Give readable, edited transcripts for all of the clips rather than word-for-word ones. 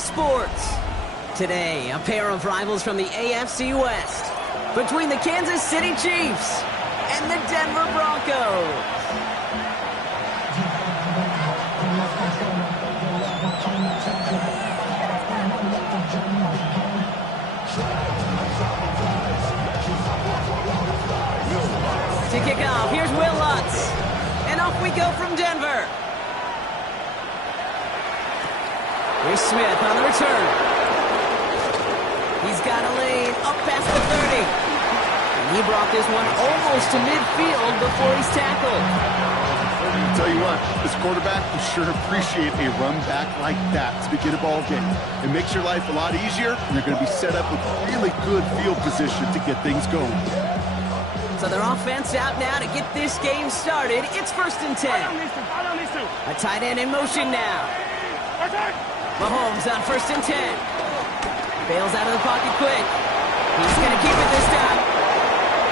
Sports. Today, a pair of rivals from the AFC West between the Kansas City Chiefs and the Denver Broncos. To kick off, here's Will Lutz. And off we go from Denver. Here's Smith on the return. He's got a lane up past the 30. And he brought this one almost to midfield before he's tackled. I'll tell you what, this quarterback will sure appreciate a run back like that to begin a ball game. It makes your life a lot easier, and they're going to be set up with really good field position to get things going. So their offense out now to get this game started. It's 1st and 10. A tight end in motion now. Mahomes on 1st and 10. Bails out of the pocket quick. He's going to keep it this time.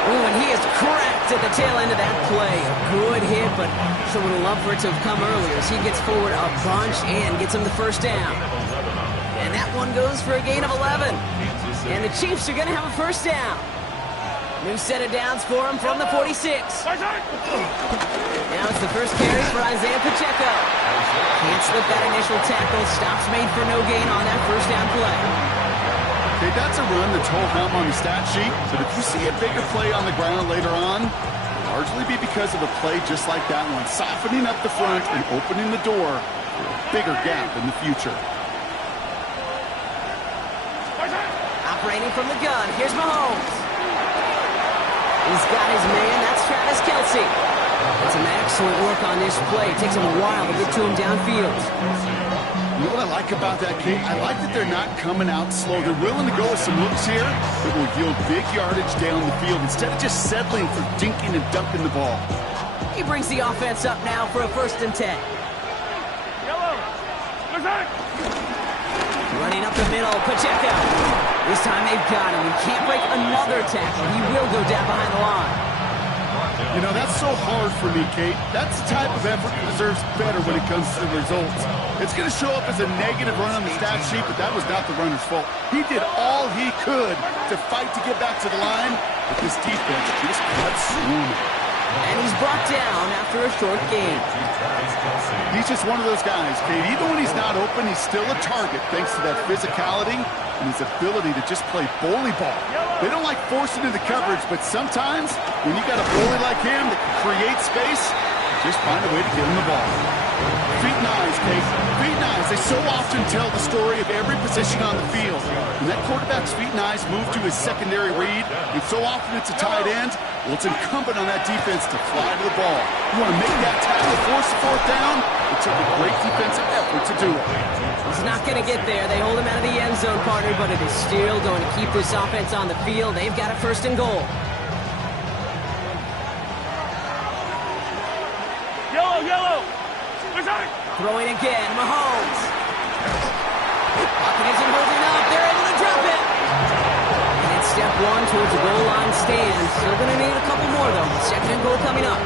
Ooh, and he is cracked at the tail end of that play. A good hit, but someone would love for it to have come earlier as he gets forward a bunch and gets him the first down. And that one goes for a gain of 11. And the Chiefs are going to have a first down. New set of downs for him from the 46. Now it's the first carry for Isaiah Pacheco. Can't slip that initial tackle. Stops made for no gain on that first down play. Okay, that's a run that's whole hum on the stat sheet, but if you see a bigger play on the ground later on, it'll largely be because of a play just like that one, softening up the front and opening the door for a bigger gap in the future. Operating from the gun, here's Mahomes. He's got his man, that's Travis Kelce. That's some excellent work on this play. It takes him a while to get to him downfield. You know what I like about that, Kate? I like that they're not coming out slow. They're willing to go with some looks here that will yield big yardage down the field instead of just settling for dinking and dunking the ball. He brings the offense up now for a 1st and 10. Running up the middle, Pacheco. This time they've got him. He can't break another tackle. He will go down behind the line. You know, that's so hard for me, Kate. That's the type of effort that deserves better when it comes to the results. It's going to show up as a negative run on the stat sheet, but that was not the runner's fault. He did all he could to fight to get back to the line, but this defense just kept swarming. And he's brought down after a short gain. He's just one of those guys, Kate. Even when he's not open, he's still a target thanks to that physicality and his ability to just play bully ball. They don't like forcing into coverage, but sometimes when you got a bully like him that can create space, just find a way to get him the ball. Feet and eyes, Kate. Feet and eyes. They so often tell the story of every position on the field. When that quarterback's feet and eyes move to his secondary read, and so often it's a tight end, well, it's incumbent on that defense to fly to the ball. You want to make that tackle, force the 4th down? It took a great defensive effort to do it. He's not going to get there. They hold him out of the end zone, partner, but it is still going to keep this offense on the field. They've got a 1st and goal. Yellow. Throwing again, Mahomes. Pocket isn't holding up. They're able to drop it. And it's step one towards the goal line stand. Still going to need a couple more, though. 2nd and goal coming up.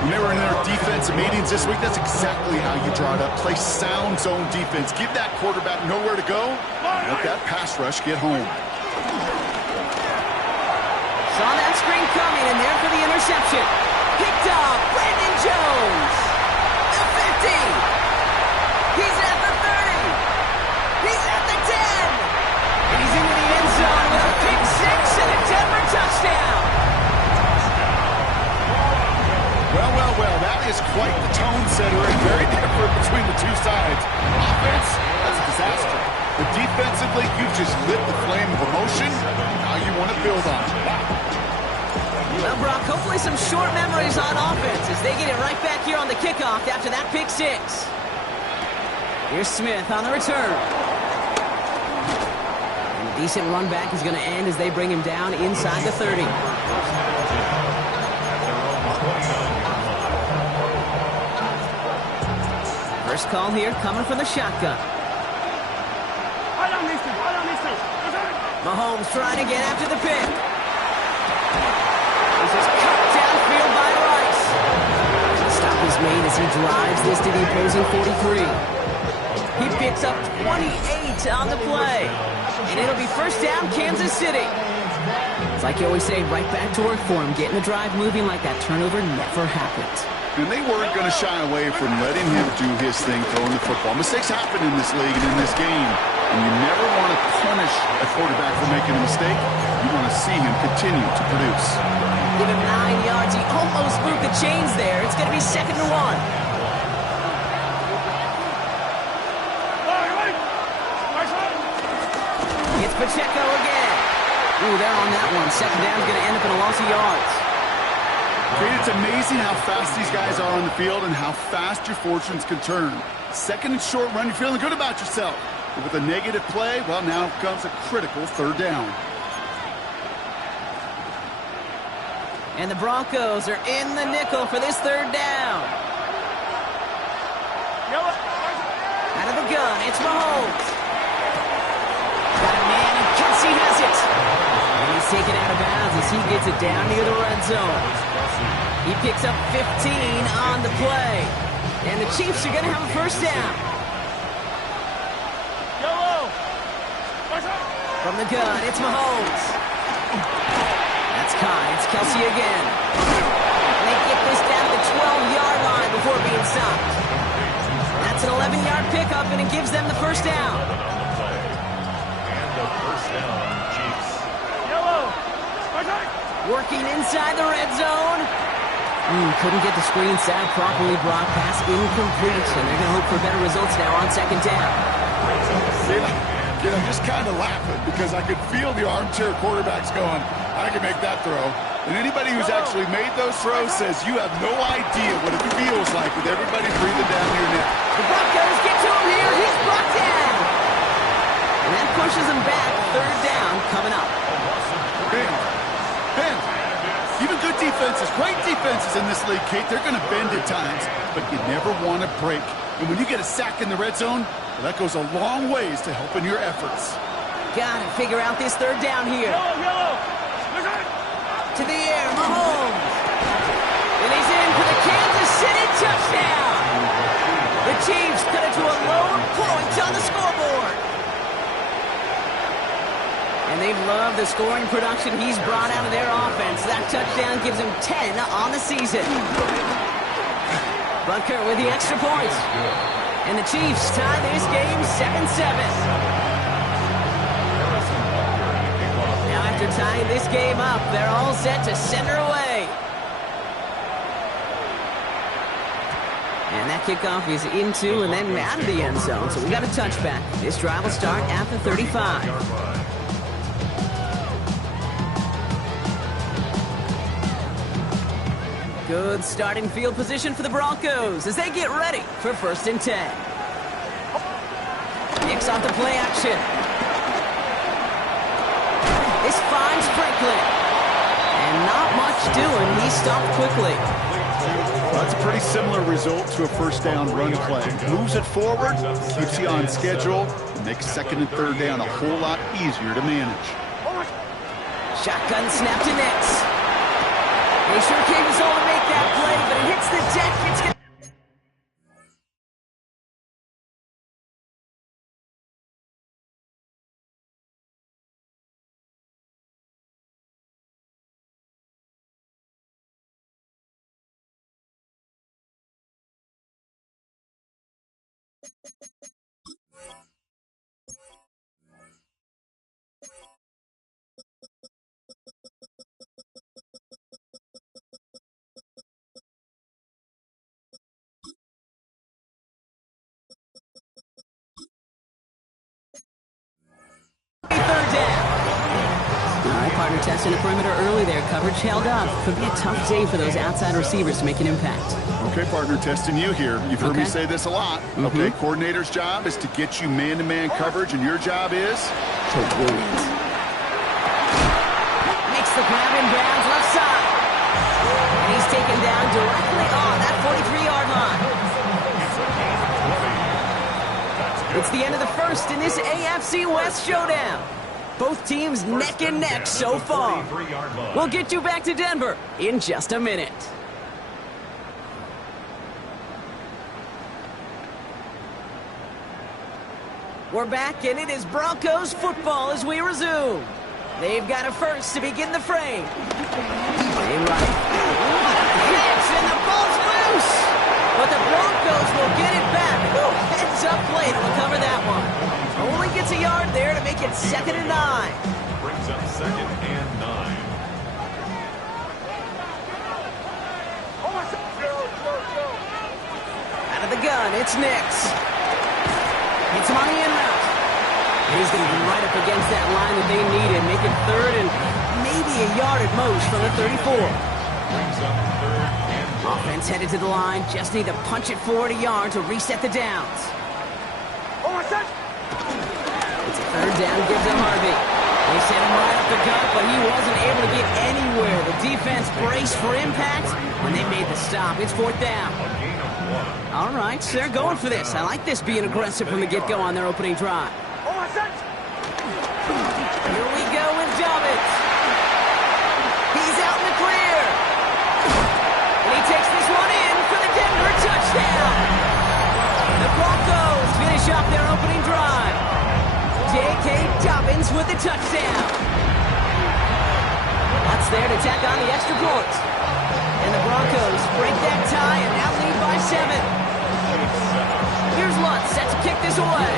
When they were in their defensive meetings this week, that's exactly how you draw it up. Play sound zone defense. Give that quarterback nowhere to go. Let that pass rush get home. Saw that screen coming, and there for the interception. Picked up, Brandon Jones. The 50. He's at the 30. He's at the 10. And he's into the end zone with a pick 6 and a Denver touchdown. Well, that is quite the tone setter and very different between the two sides. Offense, that's a disaster. But defensively, you've just lit the flame of emotion. Now you want to build on it. Well, Brock, hopefully some short memories on offense as they get it right back here on the kickoff after that pick 6. Here's Smith on the return. And a decent run back is going to end as they bring him down inside the 30. First call here coming from the shotgun. Mahomes trying to get after the pick. This is cut downfield by Rice. The stop is made as he drives this to the opposing 43. He picks up 28 on the play. And it'll be first down, Kansas City. It's like you always say, right back to work for him. Getting the drive moving like that turnover never happened. And they weren't going to shy away from letting him do his thing throwing the football. Mistakes happen in this league and in this game. And you never want to punish a quarterback for making a mistake. You want to see him continue to produce. Give him 9 yards. He almost moved the chains there. It's going to be 2nd and 1. It's Pacheco again. Ooh, they're on that one. 2nd down is going to end up in a loss of yards. It's amazing how fast these guys are on the field and how fast your fortunes can turn. 2nd and short run, you're feeling good about yourself. But with a negative play, well, now comes a critical 3rd down. And the Broncos are in the nickel for this 3rd down. Out of the gun, it's Mahomes. Got a man, and Kelsey has it. And he's taken out of bounds as he gets it down near the red zone. He picks up 15 on the play. And the Chiefs are going to have a first down. From the gun, it's Mahomes. That's Kai. It's Kelsey again. And they get this down to the 12-yard line before being stopped. That's an 11-yard pickup, and it gives them the first down. Working inside the red zone. Couldn't get the screen set up properly. Broadcast incomplete, and they're going to hope for better results now on 2nd down. I'm just kind of laughing because I could feel the armchair quarterbacks going, I can make that throw. And anybody who's actually made those throws says you have no idea what it feels like with everybody breathing down your neck. The Broncos get to him here. He's brought down. And that pushes him back. 3rd down coming up. Ben, even good defenses, great defenses in this league, Kate, they're going to bend at times, but you never want to break. And when you get a sack in the red zone, well, that goes a long ways to helping your efforts. Got to figure out this 3rd down here. To the air, Mahomes. And he's in for the Kansas City touchdown. The Chiefs cut it to a lone point on the scoreboard. And they love the scoring production he's brought out of their offense. That touchdown gives him 10 on the season. Butker with the extra point. And the Chiefs tie this game 7-7. Now after tying this game up, they're all set to send her away. And that kickoff is into and then out of the end zone. So we got a touchback. This drive will start at the 35. Good starting field position for the Broncos as they get ready for 1st and 10. Kicks off the play action. This finds Franklin. And not much doing. He stopped quickly. Well, that's a pretty similar result to a 1st down run play. Moves it forward, keeps you on schedule, and makes 2nd and 3rd down a whole lot easier to manage. Shotgun snap to Nix. They sure came us all to make that play, but it hits the deck. It's going to... Partner testing the perimeter early there. Coverage held up. Could be a tough day for those outside receivers to make an impact. Okay, partner, testing you here. You've heard me say this a lot. Okay, coordinator's job is to get you man-to-man coverage, and your job is to win it. Makes the grab in bounds left side. And he's taken down directly on that 43-yard line. It's the end of the 1st in this AFC West showdown. Both teams neck and neck so far. We'll get you back to Denver in just a minute. We're back, and it is Broncos football as we resume. They've got a first to begin the frame. They right. Hits, and the ball's loose. But the Broncos will get it back. Ooh, heads up play to recover that one. Only gets a yard there to make it 2nd and 9. Brings up 2nd and 9. Out of the gun, it's Nix. Hits him on the in route. He's going to be right up against that line that they needed. Make it 3rd and maybe a yard at most from the 34. Brings up 3rd and 1. Offense headed to the line. Just need to punch it forward a yard to reset the downs. It's a 3rd down, gives it Harvey. They sent him right up the gut, but he wasn't able to get anywhere. The defense braced for impact when they made the stop. It's 4th down. A gain of 1. All right, so they're going for this. I like this being aggressive from the get-go on their opening drive. Here we go with Dobbins. He's out in the clear. And he takes this one in for the Denver touchdown. The Broncos finish up their opening drive. J.K. Dobbins with the touchdown. That's there to tack on the extra point. And the Broncos break that tie and now lead by 7. Here's Lutz set to kick this away.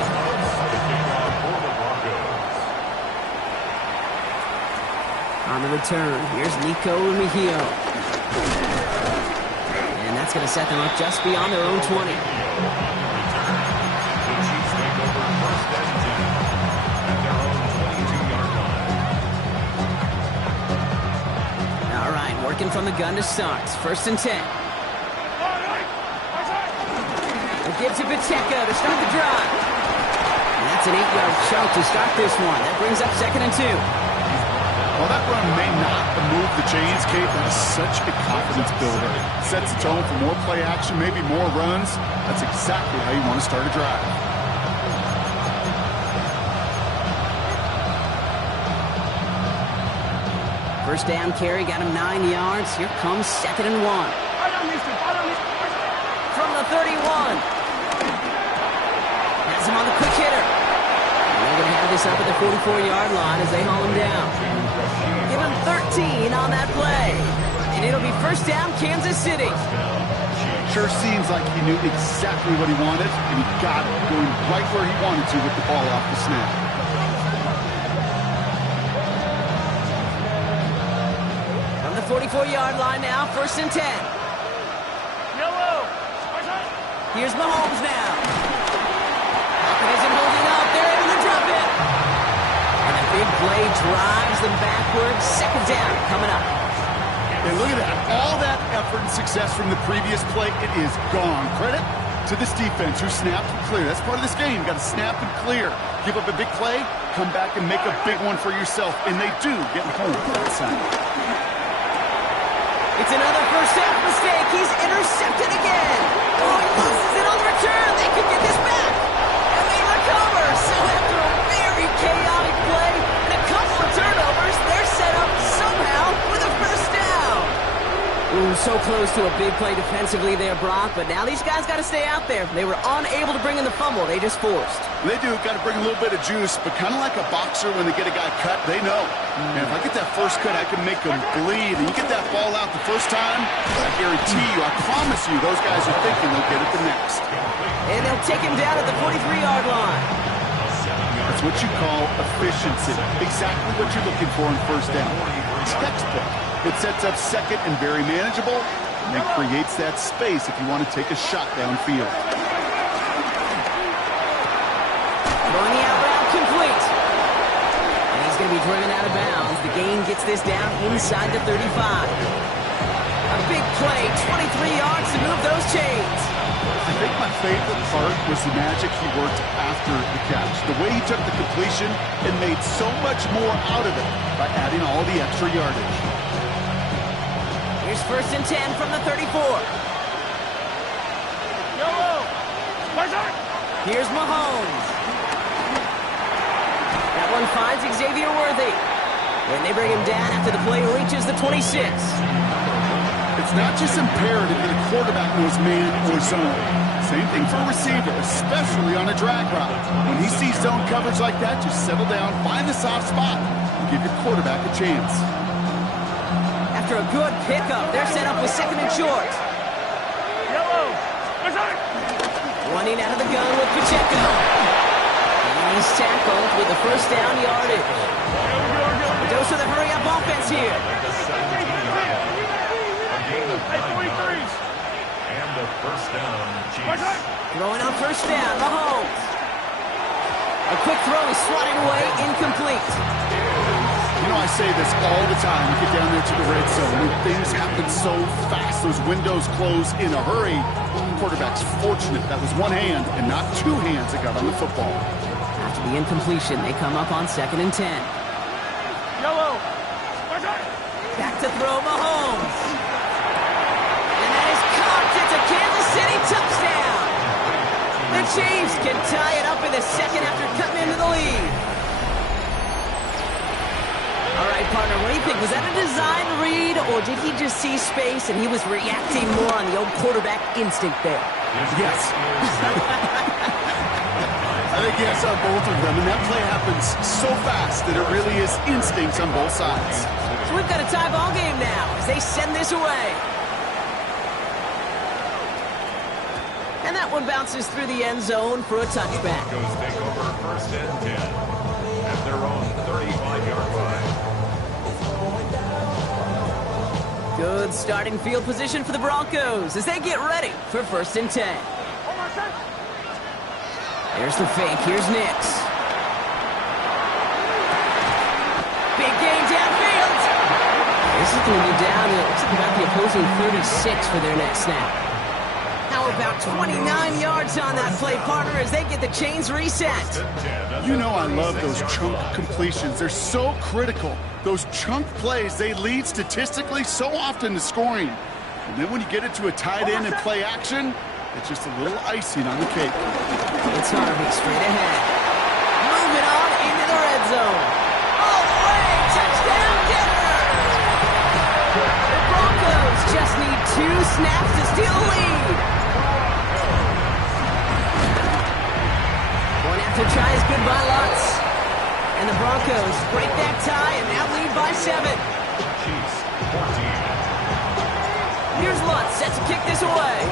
On the return, here's Nico Mejio. And that's going to set them up just beyond their own 20. All right, working from the gun to start. 1st and 10. It gives it Pacheco to start the drive. And that's an 8-yard chunk to start this one. That brings up 2nd and 2. Well, that run may not move the chains, Kate, but it's such a confidence builder. Sets the tone for more play action, maybe more runs. That's exactly how you want to start a drive. First down carry, got him 9 yards. Here comes 2nd and 1. From the 31. Has him on the quick hitter. And they're going to have this up at the 44-yard line as they haul him down. Give him 13 on that play. And it'll be 1st down, Kansas City. Sure seems like he knew exactly what he wanted, and he got it going right where he wanted to with the ball off the snap. From the 44-yard line now, 1st and 10. Here's Mahomes now. Falcon isn't holding up. They're able to drop it. And a big play drives them backwards. 2nd down coming up. And look at that. All that effort and success from the previous play, it is gone. Credit to this defense who snapped and cleared. That's part of this game. You got to snap and clear. Give up a big play, come back and make a big one for yourself. And they do get home for that side. It's another first half mistake. He's intercepted again. Oh, he loses it on the return. They could get this back. And they recover. So after a very chaotic play and a couple of turnovers, they're set up somehow with a first down. Ooh, so close to a big play defensively there, Brock. But now these guys got to stay out there. They were unable to bring in the fumble. They just forced. They do. Got to bring a little bit of juice, but kind of like a boxer when they get a guy cut, they know. And if I get that first cut, I can make them bleed. And you get that ball out the first time, I guarantee you, I promise you, those guys are thinking they'll get it the next. And they'll take him down at the 43-yard line. That's what you call efficiency. Exactly what you're looking for in 1st down. Textbook. It sets up 2nd and very manageable, and it creates that space if you want to take a shot downfield. Throwing the out route complete. And he's going to be driven out of bounds. The gain gets this down inside the 35. A big play, 23 yards to move those chains. I think my favorite part was the magic he worked after the catch. The way he took the completion and made so much more out of it by adding all the extra yardage. Here's 1st and 10 from the 34. Here's Mahomes. That one finds Xavier Worthy. And they bring him down after the play reaches the 26. It's not just imperative that a quarterback knows man or zone. Same thing for a receiver, especially on a drag route. When he sees zone coverage like that, just settle down, find the soft spot, and give your quarterback a chance. After a good pickup, they're set up with second and short. Running out of the gun with Pacheco. He's tackled with the first down yardage. A dose of the hurry-up offense here. And the first down, Chiefs. Throwing on first down, Mahomes. A quick throw is swatted away, incomplete. You know, I say this all the time. You get down there to the red zone, and things happen so fast. Those windows close in a hurry. The quarterback's fortunate that was one hand and not two hands that got on the football. After the incompletion, they come up on 2nd and 10. Back to throw, Mahomes. And that is caught. It's a Kansas City touchdown. The Chiefs can tie it up in the second after cutting into the lead. All right, partner, what do you think? Was that a design read, or did he just see space and he was reacting more on the old quarterback instinct there? Yes. I think yes on both of them, and that play happens so fast that it really is instincts on both sides. So we've got a tie ball game now as they send this away. And that one bounces through the end zone for a touchback. Broncos take over first and 10 at their own 35-yard line. Good starting field position for the Broncos as they get ready for first and 10. There's the fake. Here's Nix. Big gain downfield. This is going to be down. It looks like about the opposing 36 for their next snap. How about 29 yards on that play, partner, as they get the chains reset. You know I love those chunk completions. They're so critical. Those chunk plays, they lead statistically so often to scoring. And then when you get into a tight end and play action, it's just a little icing on the cake. It's Harvey straight ahead. Moving on into the red zone. All the way, touchdown Denver! The Broncos just need 2 snaps to steal the lead. Going after try is good by Lutz. And the Broncos break that tie and now lead by 7. Chiefs 14. Here's Lutz set to kick this away.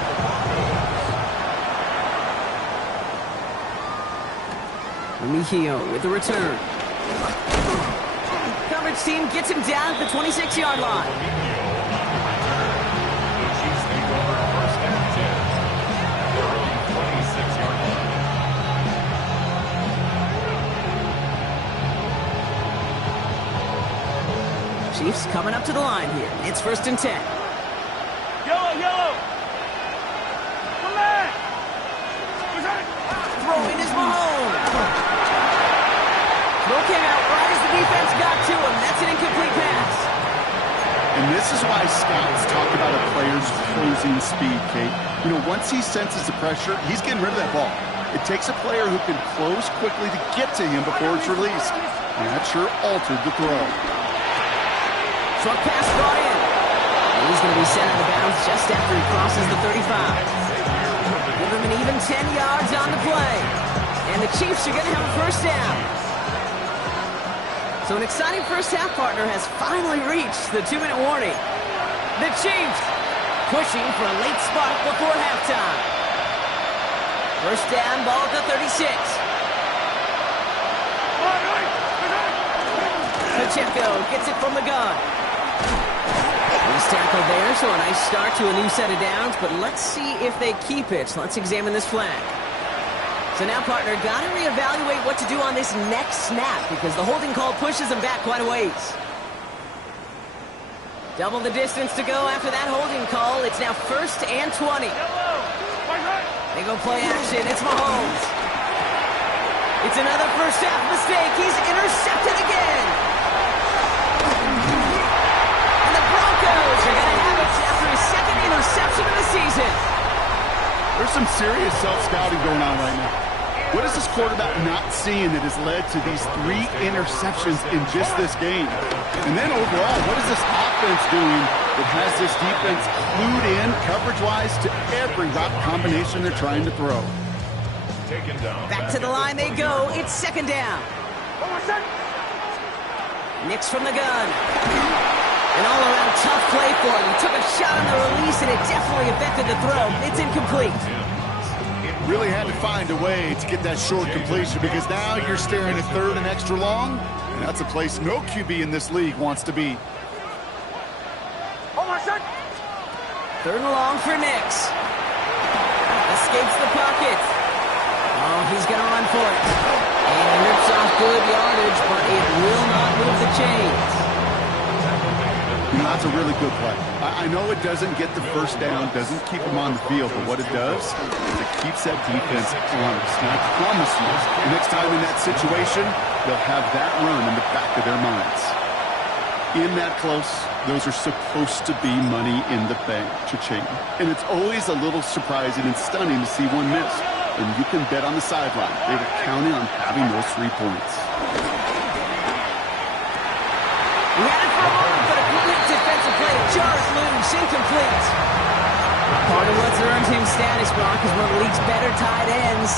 Mejio with the return. Coverage team gets him down at the 26-yard line. The Chiefs take over first and 10 at their own 26-yard line. Chiefs coming up to the line here. It's first and 10. Yellow! Come back! Throwing is Mahomes. Throw came out right as the defense got to him. That's an incomplete pass. And this is why scouts talk about a player's closing speed, Kate. You know, once he senses the pressure, he's getting rid of that ball. It takes a player who can close quickly to get to him before it's released. And that sure altered the throw. Short pass brought in. And he's going to be sent out of bounds just after he crosses the 35. Give him an even 10 yards on the play. And the Chiefs are going to have a first down. So an exciting first half, partner, has finally reached the 2-minute warning. The Chiefs pushing for a late spark before halftime. First down, ball at the 36. Pacheco gets it from the gun. He's tackled there, so a nice start to a new set of downs, but let's see if they keep it. Let's examine this flag. So now, partner, got to reevaluate what to do on this next snap because the holding call pushes them back quite a ways. Double the distance to go after that holding call. It's now first and 20. They go play action. It's Mahomes. It's another first half mistake. He's intercepted again. And the Broncos are going to have it after his second interception of the season. There's some serious self-scouting going on right now. What is this quarterback not seeing that has led to these 3 interceptions in just this game? And then overall, what is this offense doing that has this defense clued in coverage-wise to every route combination they're trying to throw? Back to the line they go. It's second down. Nix from the gun. An all-around tough play for him. He took a shot on the release, and it definitely affected the throw. It's incomplete. Really had to find a way to get that short completion because now you're staring at 3rd and extra long, and that's a place no QB in this league wants to be. 3rd and long for Nix. Escapes the pocket. Oh, he's going to run for it. And rips off good yardage, but it will not move the chains. You know, that's a really good play. I know it doesn't get the first down, doesn't keep them on the field, but what it does is it keeps that defense honest. And I promise you, the next time in that situation, they'll have that run in the back of their minds. In that close, those are supposed to be money in the bank, cha-ching. And it's always a little surprising and stunning to see one miss. And you can bet on the sideline, they were counting on having those 3 points. He had it for a moment, but a quick defensive play to jar it loose, incomplete. Part of what's earned him status, Brock, is one of the league's better tight ends.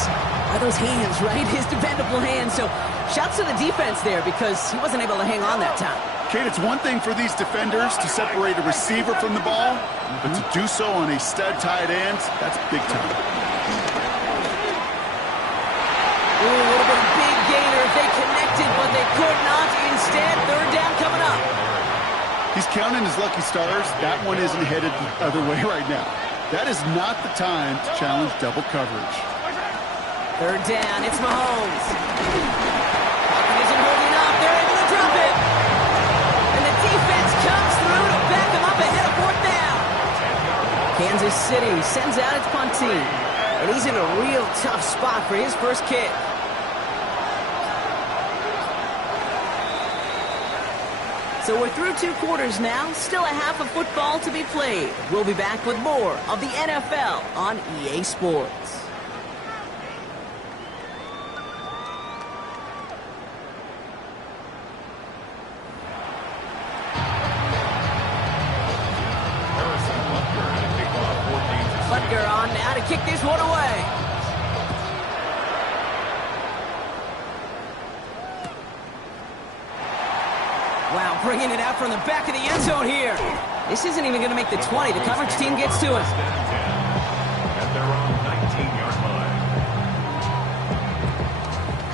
Are those hands, right? His dependable hands. So shouts to the defense there because he wasn't able to hang on that time. Kate, it's one thing for these defenders to separate a receiver from the ball, but to do so on a stud tight end, that's big time. Ooh, a little bit of big gainer if they connected, but they could not. Instead, 3rd down coming up. He's counting his lucky stars. That one isn't headed the other way right now. That is not the time to challenge double coverage. 3rd down, it's Mahomes. Pocket isn't holding up. They're able to drop it. And the defense comes through to back them up ahead of 4th down. Kansas City sends out its punt team. And he's in a real tough spot for his first kick. So we're through 2 quarters now. Still a half of football to be played. We'll be back with more of the NFL on EA Sports. Butker on now to kick this one away. Wow, bringing it out from the back of the end zone here. This isn't even going to make the 20. The coverage team gets to it. At their own 19-yard line.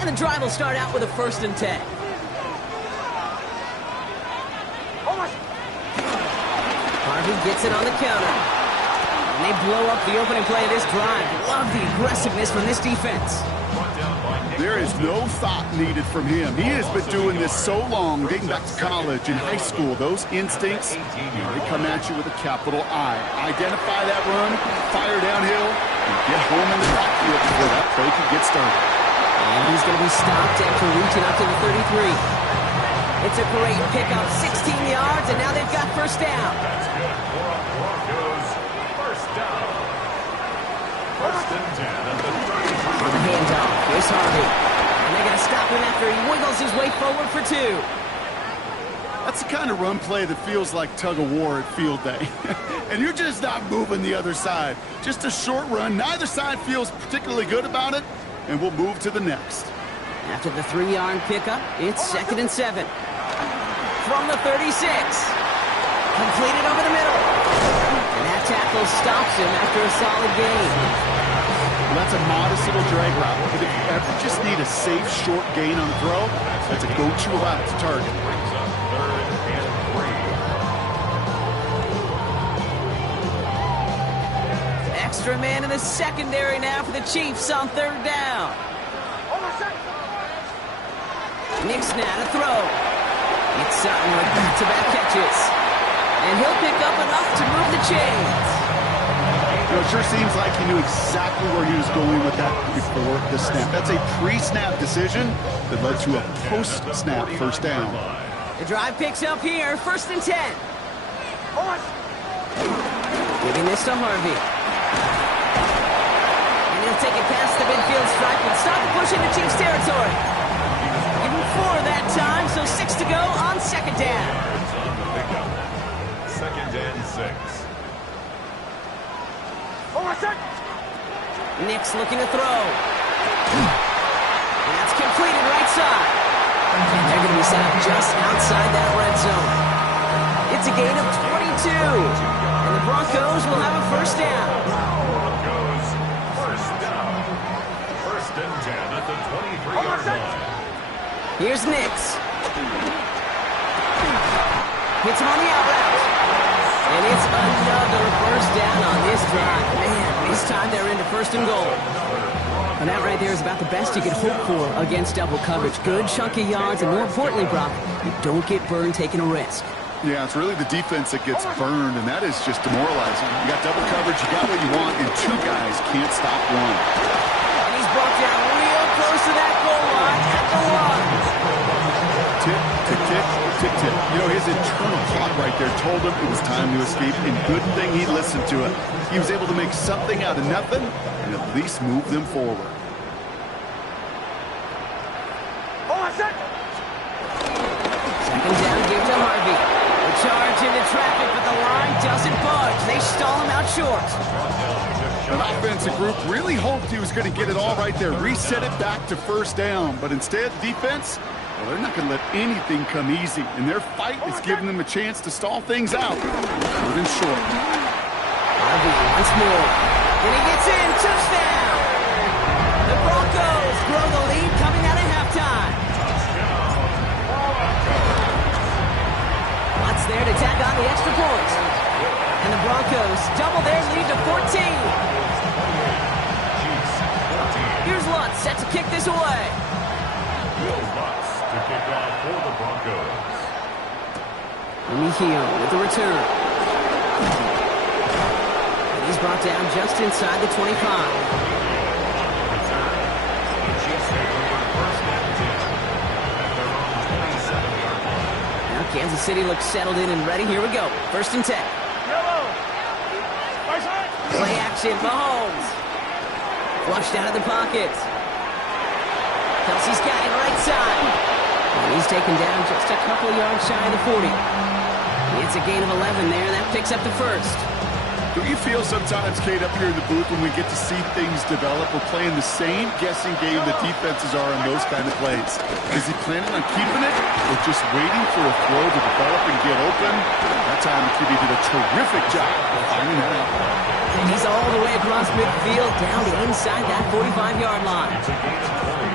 And the drive will start out with a 1st and 10. Harvey gets it on the counter. And they blow up the opening play of this drive. Love the aggressiveness from this defense. There is no thought needed from him. He has been doing this so long, dating back to college and high school. Those instincts, they come at you with a capital I. Identify that run, fire downhill, and get home in the backfield before that play can get started. And he's going to be stopped after reaching up to the 33. It's a great pickup, 16 yards, and now they've got 1st down. That's good for a Broncos first down. 1st and 10 at the 33. On the handoff, here's Harvey. And they're going to stop him after he wiggles his way forward for 2. That's the kind of run play that feels like tug-of-war at field day. And you're just not moving the other side. Just a short run. Neither side feels particularly good about it, and we'll move to the next. After the 3-yard pickup, it's 2nd and 7. From the 36. Completed over the middle. And that tackle stops him after a solid gain. Well, that's a modest little drag route. But if you ever just need a safe, short gain on the throw, that's a go-to route to target. Brings up 3rd and 3. Extra man in the secondary now for the Chiefs on 3rd down. Nix now to throw. It's Sutton with back-to-back catches. And he'll pick up enough to move the chains. You know, it sure seems like he knew exactly where he was going with that before the snap. That's a pre-snap decision that led to a post-snap 1st down. The drive picks up here, 1st and 10. Giving this to Harvey. And he'll take it past the midfield stripe and start the push into Chiefs territory. Give him 4 that time, so 6 to go on second down. Yards on the pickup. Second and 6. Nick's looking to throw. And that's completed right side. And they're going to be set up just outside that red zone. It's a gain of 22. And the Broncos will have a first down. Broncos first down. First and 10 at the 23-yard line. Here's Nix. Hits him on the out route. And it's another first down on this drive. Man, this time they're into first and goal. And that right there is about the best you could hope for against double coverage. Good chunky yards, and more importantly, Brock, you don't get burned taking a risk. Yeah, it's really the defense that gets burned, and that is just demoralizing. You got double coverage, you got what you want, and 2 guys can't stop one. And he's brought down real close to that goal line at the 1. Tick, tick, tick, tick, tick. You know, his internal clock right there told him it was time to escape, and good thing he listened to it. He was able to make something out of nothing and at least move them forward. Second down, give to Harvey. The charge into traffic, but the line doesn't budge. They stall him out short. An offensive group really hoped he was going to get it all right there, reset it back to first down, but instead, defense, well, they're not going to let anything come easy, and their fight is giving them a chance to stall things out. Third and short. Harvey once more. And he gets in. Touchdown! The Broncos grow the lead coming out of halftime. Lots there to tack on the extra point. And the Broncos double their lead to 14. Here's Lutz set to kick this away. Will Lutz to kick off for the Broncos. Mihio with the return. And he's brought down just inside the 25. Return. The Chiefs take over first and 10 at their own 27-yard line. Now Kansas City looks settled in and ready. Here we go. First and 10. Play action, Mahomes. Flushed out of the pocket. Kelsey's got it right side. And he's taken down just a couple yards shy of the 40. It's a gain of 11 there. That picks up the first. Do you feel sometimes, Kate, up here in the booth when we get to see things develop, we're playing the same guessing game the defenses are on those kind of plays? Is he planning on keeping it or just waiting for a throw to develop and get open? That time, McKinney did a terrific job of finding that out. And he's all the way across midfield down to inside that 45-yard line.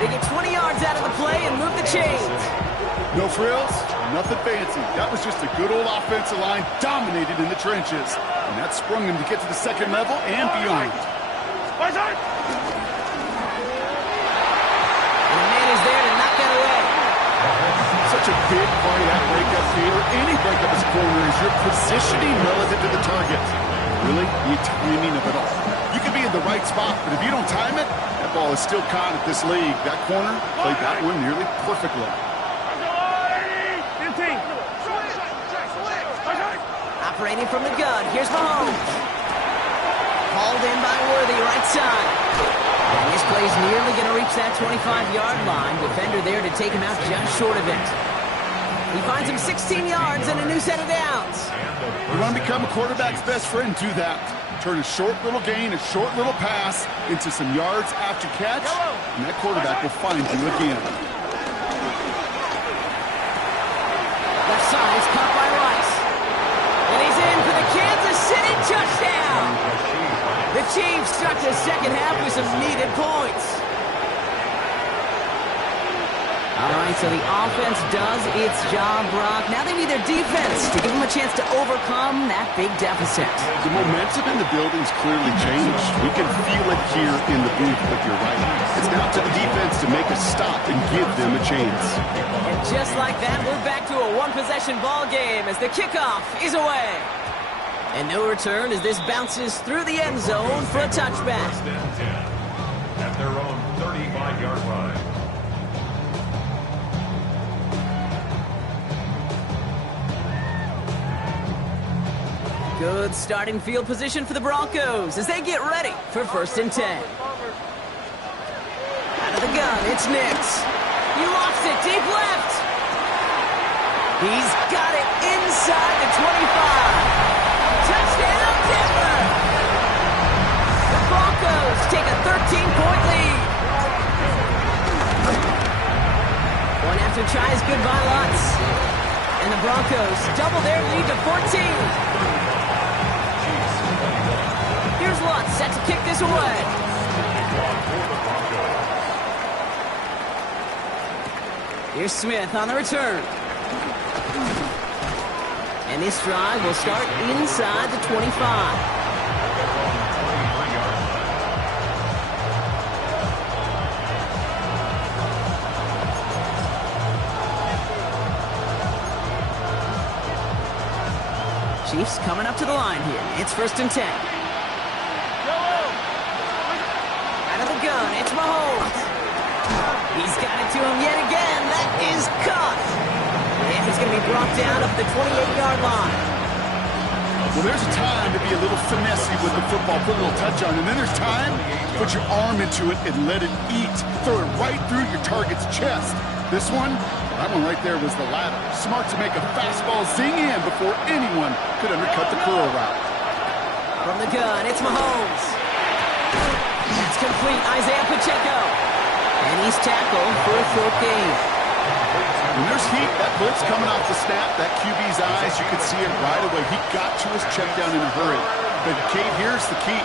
They get 20 yards out of the play and move the chains. No frills, nothing fancy. That was just a good old offensive line dominated in the trenches. And that sprung him to get to the second level and beyond. And the man is there to knock that away. Such a big part of that breakup, Peter. Any breakup as a corner is your positioning relative to the target. Really, the timing of it all. You can be in the right spot, but if you don't time it, that ball is still caught at this league. That corner played that one nearly perfectly. Operating from the gun, here's Mahomes. Hauled in by Worthy, right side. And this play's nearly going to reach that 25-yard line. Defender there to take him out just short of it. He finds him 16 yards and a new set of downs. You want to become a quarterback's best friend, do that. Turn a short little gain, a short little pass into some yards after catch, and that quarterback will find you again. Left side is caught by Rice. And he's in for the Kansas City touchdown. The Chiefs start the second half with some needed points. All right, so the offense does its job, Brock. Now they need their defense to give them a chance to overcome that big deficit. The momentum in the building's clearly changed. We can feel it here in the booth, but you're right. It's now to the defense to make a stop and give them a chance. And just like that, we're back to a one-possession ball game as the kickoff is away. And no return as this bounces through the end zone for a touchback. First and 10 at their own 35-yard line. Good starting field position for the Broncos as they get ready for first and 10. gun. It's Nix. He lofts it deep left. He's got it inside the 25. Touchdown, Denver! The Broncos take a 13-point lead. One after tries, goodbye Lutz. And the Broncos double their lead to 14. Here's Lutz set to kick this away. Here's Smith on the return. And this drive will start inside the 25. Chiefs coming up to the line here. It's 1st and 10. Out of the gun, it's Mahomes. He's got it to him yet again. That is caught. And he's going to be brought down up the 28-yard line. Well, there's a time to be a little finessey with the football, put a little touch on, and then there's time to put your arm into it and let it eat. Throw it right through your target's chest. This one, that one right there was the latter. Smart to make a fastball zing in before anyone could undercut the curl route. From the gun, it's Mahomes. That's complete, Isaiah Pacheco. And he's tackled for a short gain. When there's heat, that blitz coming off the snap, that QB's eyes, you could see it right away. He got to his check down in a hurry. But, Kate, here's the key.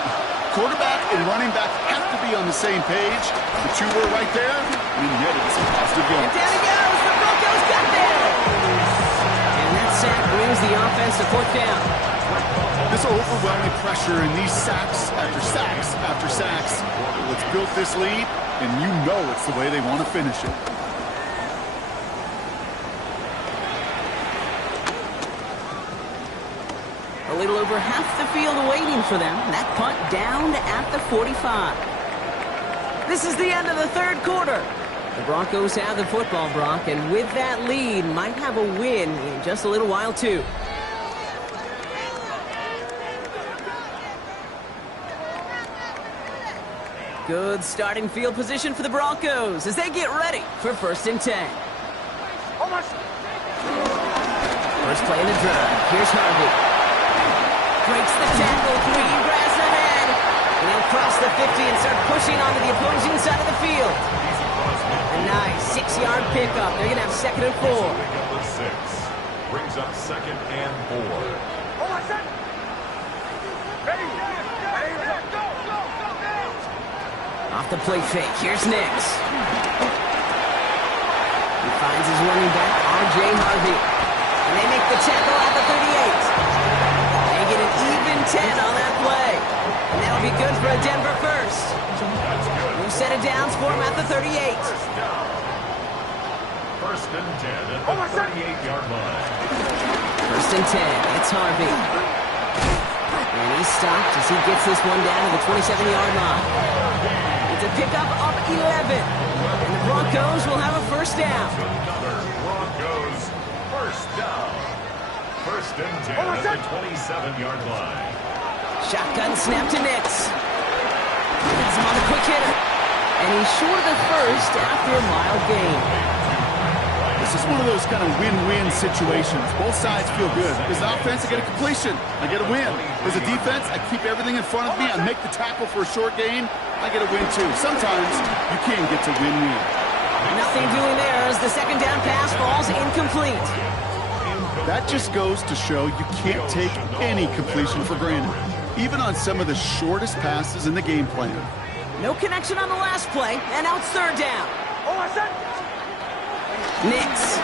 Quarterback and running back have to be on the same page. The two were right there, and he netted some positive yards. And down he goes. The Broncos got there. And that sack brings the offense to 4th down. This overwhelming pressure and these sacks after sacks after sacks, it's built this lead, and you know it's the way they want to finish it. A little over half the field waiting for them. That punt down at the 45. This is the end of the 3rd quarter. The Broncos have the football, Brock, and with that lead, might have a win in just a little while, too. Good starting field position for the Broncos as they get ready for 1st and 10. First play in the drive. Here's Harvey. Breaks the tackle, green grass ahead. And he'll cross the 50 and start pushing onto the opposing side of the field. A nice 6-yard pickup. They're going to have 2nd and 4. Brings up 2nd and 4. Off the play fake. Here's Nix. He finds his running back, R.J. Harvey. And they make the tackle at the 38. They get an even 10 on that play. And that'll be good for a Denver first. New set of downs for him at the 38. 1st and 10 at the 38-yard line. 1st and 10. It's Harvey. And he's stopped as he gets this one down to the 27-yard line. It's a pickup of 11. And the Broncos will have a 1st down. Another Broncos 1st down. 1st and 10 at the 27-yard line. Shotgun snap to Nix. He's him on the quick hitter. And he's short of the 1st after a mild gain. This is one of those kind of win-win situations. Both sides feel good. As an offense, I get a completion. I get a win. As a defense, I keep everything in front of me. I make the tackle for a short gain. I get a win, too. Sometimes you can get to win-win. Nothing doing there as the 2nd down pass falls incomplete. That just goes to show you can't take any completion for granted, even on some of the shortest passes in the game plan. No connection on the last play, and now it's 3rd down. Nix.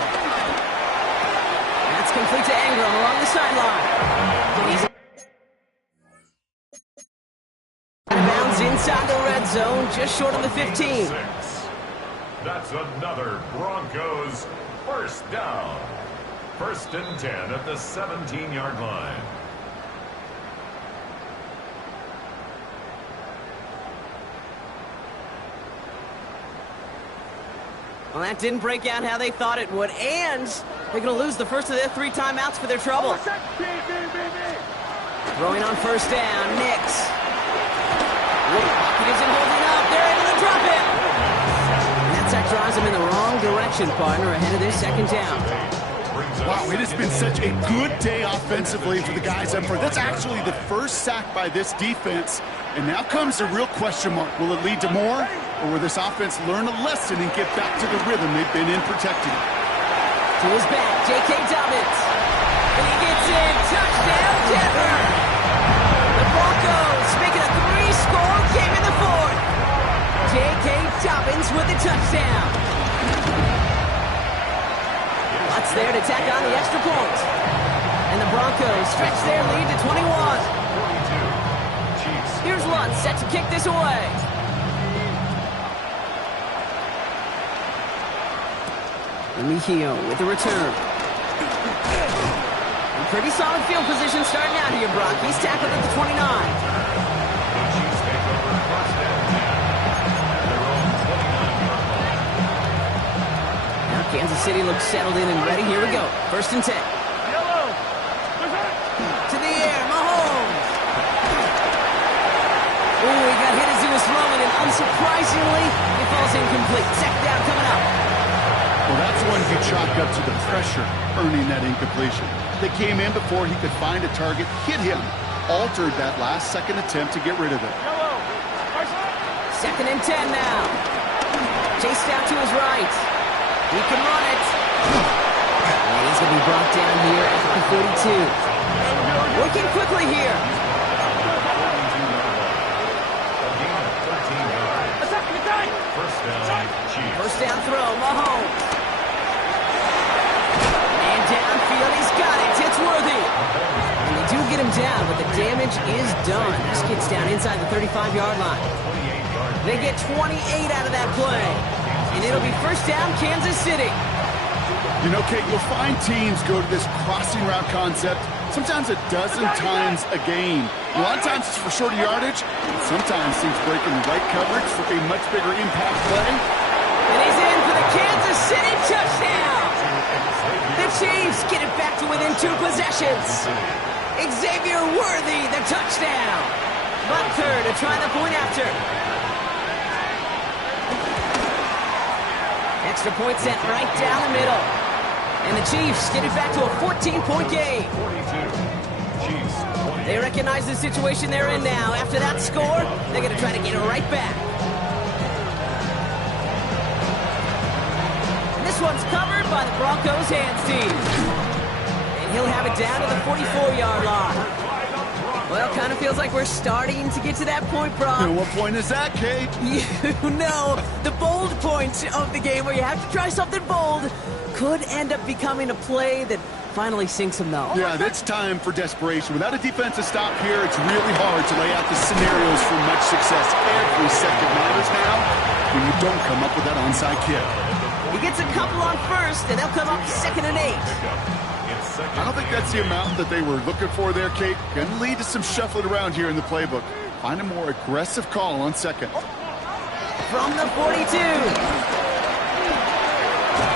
That's complete to Ingram along the sideline. He's bounds inside the red zone, just short of the 15. That's another Broncos 1st down. 1st and 10 at the 17-yard line. Well, that didn't break out how they thought it would, and they're going to lose the first of their 3 timeouts for their trouble. Throwing on 1st down, Nix. He isn't holding up. They're able to drop it. And That drives him in the wrong direction, partner, ahead of this second down. Wow, it has been such a good day offensively for the guys up front. That's actually the first sack by this defense. And now comes the real question mark. Will it lead to more? Or will this offense learn a lesson and get back to the rhythm they've been in protecting? To his back, J.K. Dobbins. And he gets in. Touchdown, Denver. The Broncos make it a 3-score game in the fourth. J.K. Dobbins with the touchdown. Lutz there to tack on the extra point. And the Broncos stretch their lead to 21. Here's Lutz set to kick this away. Mejio with the return. A pretty solid field position starting out here, Brock. He's tackled at the 29. Now Kansas City looks settled in and ready. Here we go. 1st and 10. To the air, Mahomes. Oh, he got hit as he was throwing, and unsurprisingly, it falls incomplete. Second down coming up. Well, that's one you chalk up to the pressure earning that incompletion. They came in before he could find a target, hit him, altered that last second attempt to get rid of it. 2nd and 10 now. Chased out to his right. He can run it. And he's going to be brought down here at the 42. Working quickly here. First down throw, Mahomes. And downfield, he's got it. It's worthy. And they do get him down, but the damage is done. This kid's down inside the 35-yard line. They get 28 out of that play. And it'll be first down, Kansas City. You know, Kate, you'll find teams go to this crossing route concept sometimes a dozen times a game. A lot of times it's for shorter yardage, and sometimes teams breaking the right coverage for a much bigger impact play. And he's in for the Kansas City touchdown. The Chiefs get it back to within 2 possessions. Xavier Worthy, the touchdown. Butker to try the point after. Extra point sent right down the middle. And the Chiefs get it back to a 14-point game. They recognize the situation they're in now. After that score, they're going to try to get it right back. This one's covered by the Broncos hands team. And he'll have it down to the 44-yard line. Well, kind of feels like we're starting to get to that point, Brock. And what point is that, Kate? You know, the bold point of the game where you have to try something bold could end up becoming a play that finally sinks them, though. Yeah, it's time for desperation. Without a defensive stop here, it's really hard to lay out the scenarios for much success. Every second matters now when you don't come up with that onside kick. He gets a couple on first, and they'll come up 2nd and 8. I don't think that's the amount that they were looking for there, Kate. Going to lead to some shuffling around here in the playbook. Find a more aggressive call on 2nd. From the 42.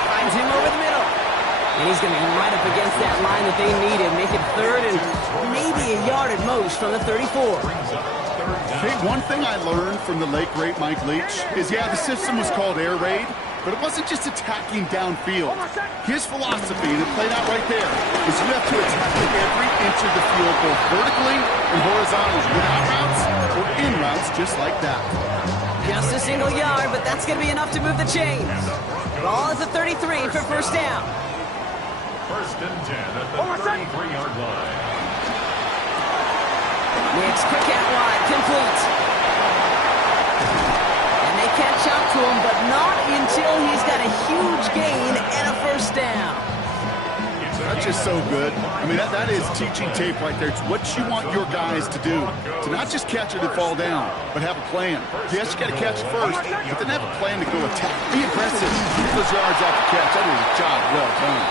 Finds him over the middle. And he's going to be right up against that line that they need and make it 3rd and maybe a yard at most from the 34. Hey, one thing I learned from the late, great Mike Leach is, yeah, the system was called air raid, but it wasn't just attacking downfield. His philosophy, and it played out right there, is you have to attack every inch of the field, both vertically and horizontally, without routes or in routes, just like that. Just a single yard, but that's going to be enough to move the chains. Ball is at 33 for first down. 1st and 10 at the 33-yard line. Nick's quick out wide, complete. And they catch up to him, but not until he's got a huge gain and a first down. That's just so good. I mean, that is teaching tape right there. It's what you want your guys to do. To not just catch it and fall down, but have a plan. Yes, you got to catch it first, but then have a plan to go attack. Be aggressive. Get those yards after catch. That is a job well done.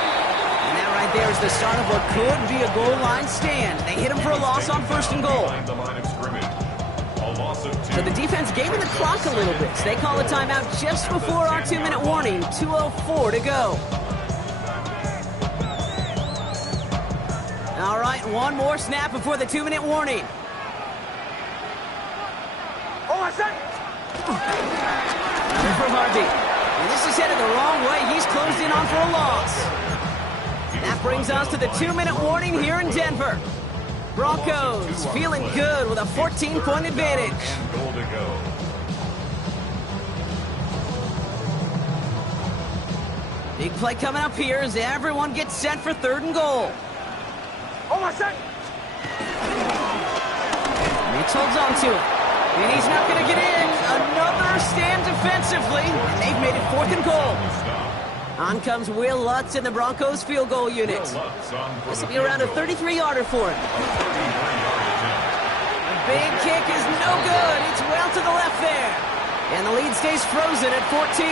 And that right there is the start of what could be a goal line stand. They hit him for a loss on 1st and goal. So the defense gave him the clock a little bit. So they call a timeout just before our 2-minute warning. 2:04 to go. All right, one more snap before the 2-minute warning. For Harvey. And This is headed the wrong way. He's closed in on for a loss. That brings us to the 2-minute warning here in Denver. Broncos feeling good with a 14-point advantage. And goal to go. Big play coming up here as everyone gets set for 3rd and goal. Oh, my son. Mitch holds on to it. And he's not going to get in. Another stand defensively. And they've made it 4th and goal. On comes Will Lutz in the Broncos field goal unit. This will be around a 33-yarder for him. A big kick is no good. It's well to the left there. And the lead stays frozen at 14.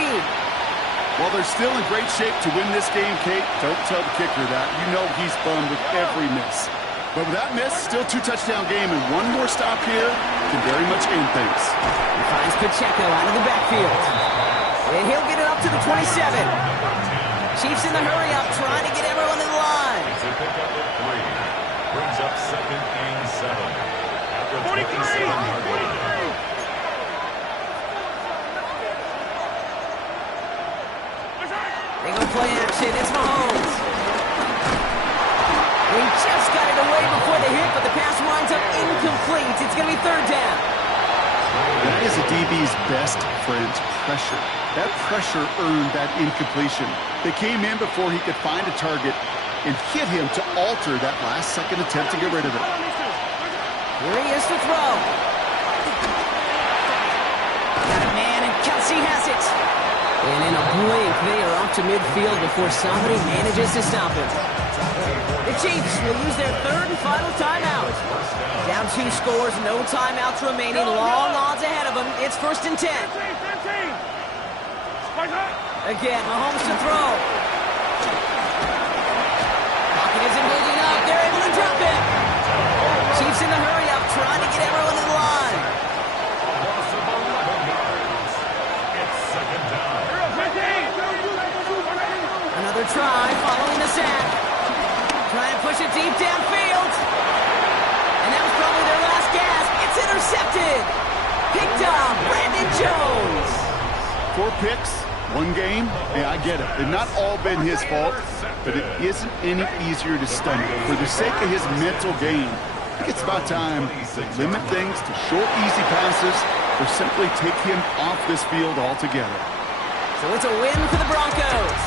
Well, they're still in great shape to win this game, Kate. Don't tell the kicker that. You know he's bummed with every miss. But with that miss, still 2-touchdown game, and one more stop here can very much end things. He finds Pacheco out of the backfield. And he'll get it up to the 27. Chiefs in the hurry up, trying to get everyone in line. It's a pickup of 3. Brings up 2nd and 7. After 43. They go play action. It's Mahomes. He just got it away before the hit, but the pass winds up incomplete. It's going to be 3rd down. That is a DB's best friend, pressure. That pressure earned that incompletion. They came in before he could find a target and hit him to alter that last-second attempt to get rid of it. Here he is to throw. Got a man, and Kelsey has it. And in a blink, they are off to midfield before somebody manages to stop him. The Chiefs will use their 3rd and final timeout. Down 2 scores, no timeouts remaining, long odds ahead of them. It's 1st and 10. Again, Mahomes to throw. Pocket isn't moving up. They're able to drop it. Chiefs in the hurry up, trying to get everyone in line. Another try following the sack. Trying to push it deep downfield. And that was probably their last gasp. It's intercepted. Picked up. Brandon Jones. 4 picks, 1 game. Yeah, I get it. They've not all been his fault, but it isn't any easier to stomach. For the sake of his mental game, I think it's about time to limit things to short, easy passes or simply take him off this field altogether. So it's a win for the Broncos.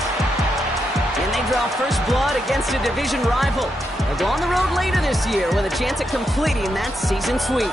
And they draw first blood against a division rival. They'll go on the road later this year with a chance at completing that season sweep.